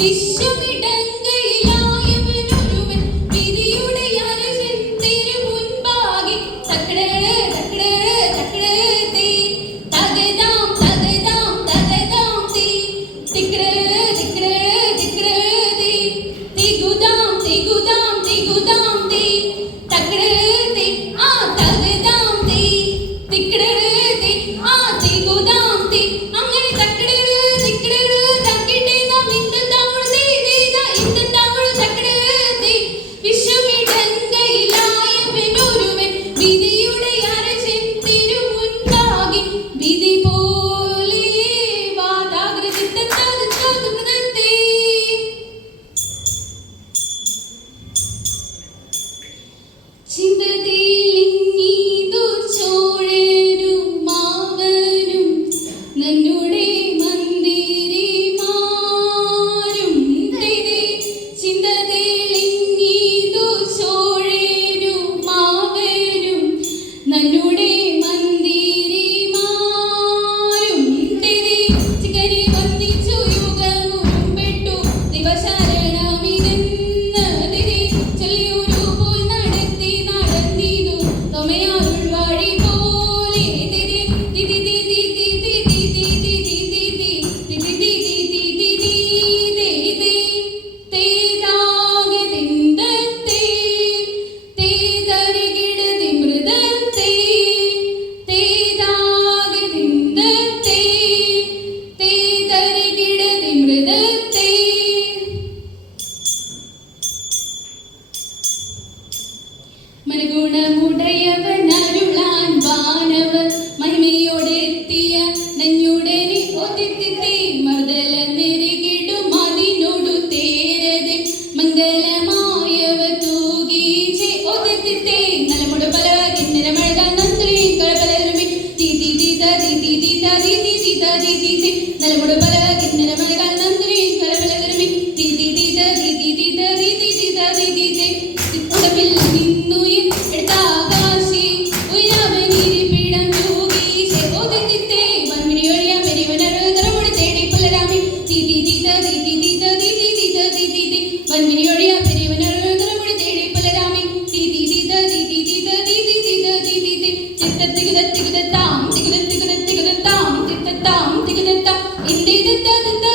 Deixa-me നഞ്ഞുടനെ ഒതുക്കത്തെ മർദ്ദല നെരുകിടും അതിനോടു തേരത്. മംഗലമായവ തൂകീച്ച് ഒതുക്കത്തെ നലമുട പല കിന്നരമഴ നന്ദി കളപലരുമി പല കിന്നര If they